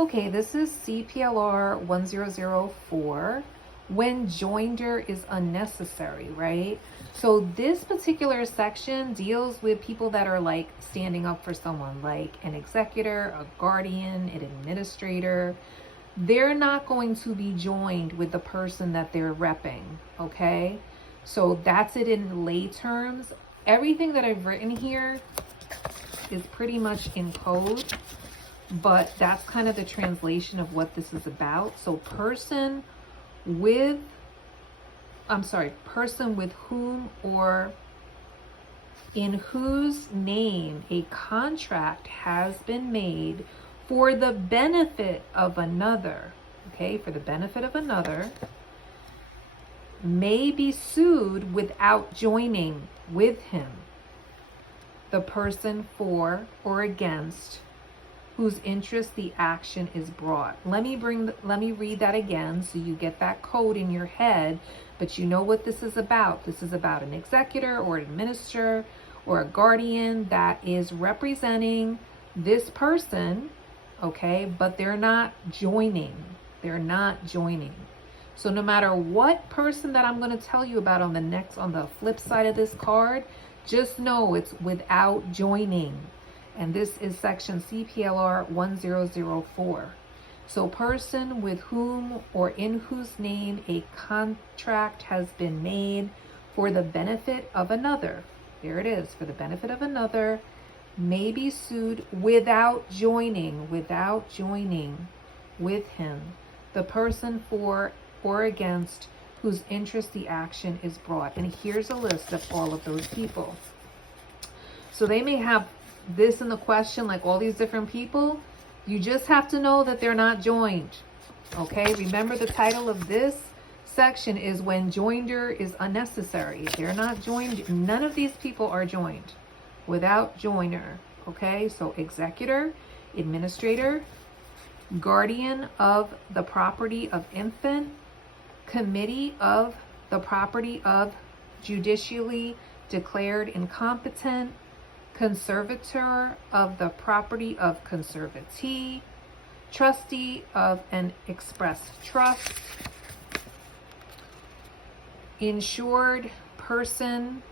Okay, this is CPLR 1004, when joinder is unnecessary, right? So this particular section deals with people that are like standing up for someone, like an executor, a guardian, an administrator. They're not going to be joined with the person that they're repping, okay? So that's it in lay terms. Everything that I've written here is pretty much in code, but that's kind of the translation of what this is about. So person with whom or in whose name a contract has been made for the benefit of another, okay, for the benefit of another, may be sued without joining with him the person for or against whose interest the action is brought. Let me read that again so you get that code in your head, but you know what this is about. This is about an executor or an administrator or a guardian that is representing this person, okay, but they're not joining. They're not joining. So no matter what person that I'm going to tell you about on the flip side of this card, just know it's without joining. And this is section CPLR 1004. So person with whom or in whose name a contract has been made for the benefit of another. There it is, for the benefit of another, may be sued without joining with him the person for or against whose interest the action is brought. And here's a list of all of those people. So they may have this in the question, like all these different people. You just have to know that they're not joined. Okay, remember the title of this section is when joinder is unnecessary. They're not joined. None of these people are joined without joiner. Okay, so executor, administrator, guardian of the property of infant, committee of the property of judicially declared incompetent, conservator of the property of conservatee, trustee of an express trust, insured person.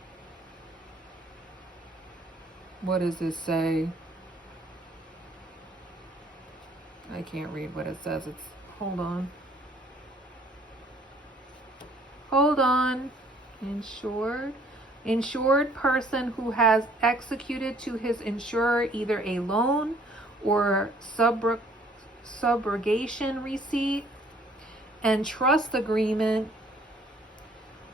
What does this say? I can't read what it says. It's, hold on. Insured person who has executed to his insurer either a loan or subrogation receipt and trust agreement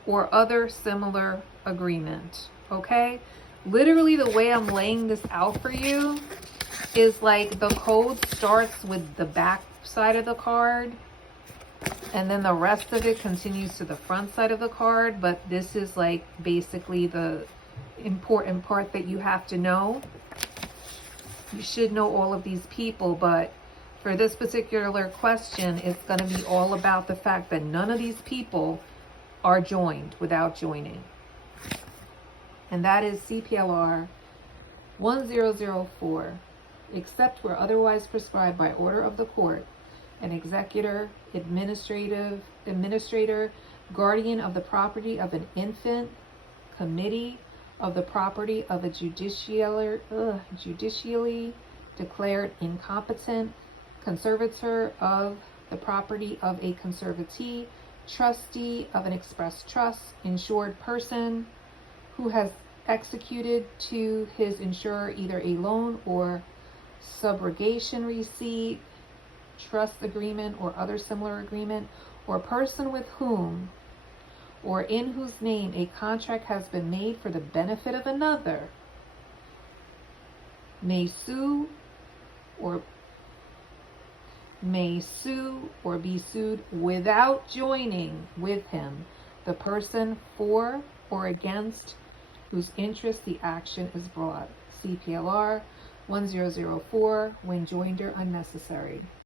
or other similar agreement. Okay? Literally, the way I'm laying this out for you is like the code starts with the back side of the card, and then the rest of it continues to the front side of the card. But this is like basically the important part that you have to know. You should know all of these people, but for this particular question, it's going to be all about the fact that none of these people are joined without joining. And that is CPLR 1004. Except where otherwise prescribed by order of the court, an executor, administrator, guardian of the property of an infant, committee of the property of a judicially declared incompetent, conservator of the property of a conservatee, trustee of an express trust, insured person who has executed to his insurer either a loan or subrogation receipt, trust agreement or other similar agreement, or person with whom or in whose name a contract has been made for the benefit of another, may sue or be sued without joining with him the person for or against whose interest the action is brought. CPLR 1004, when joinder unnecessary.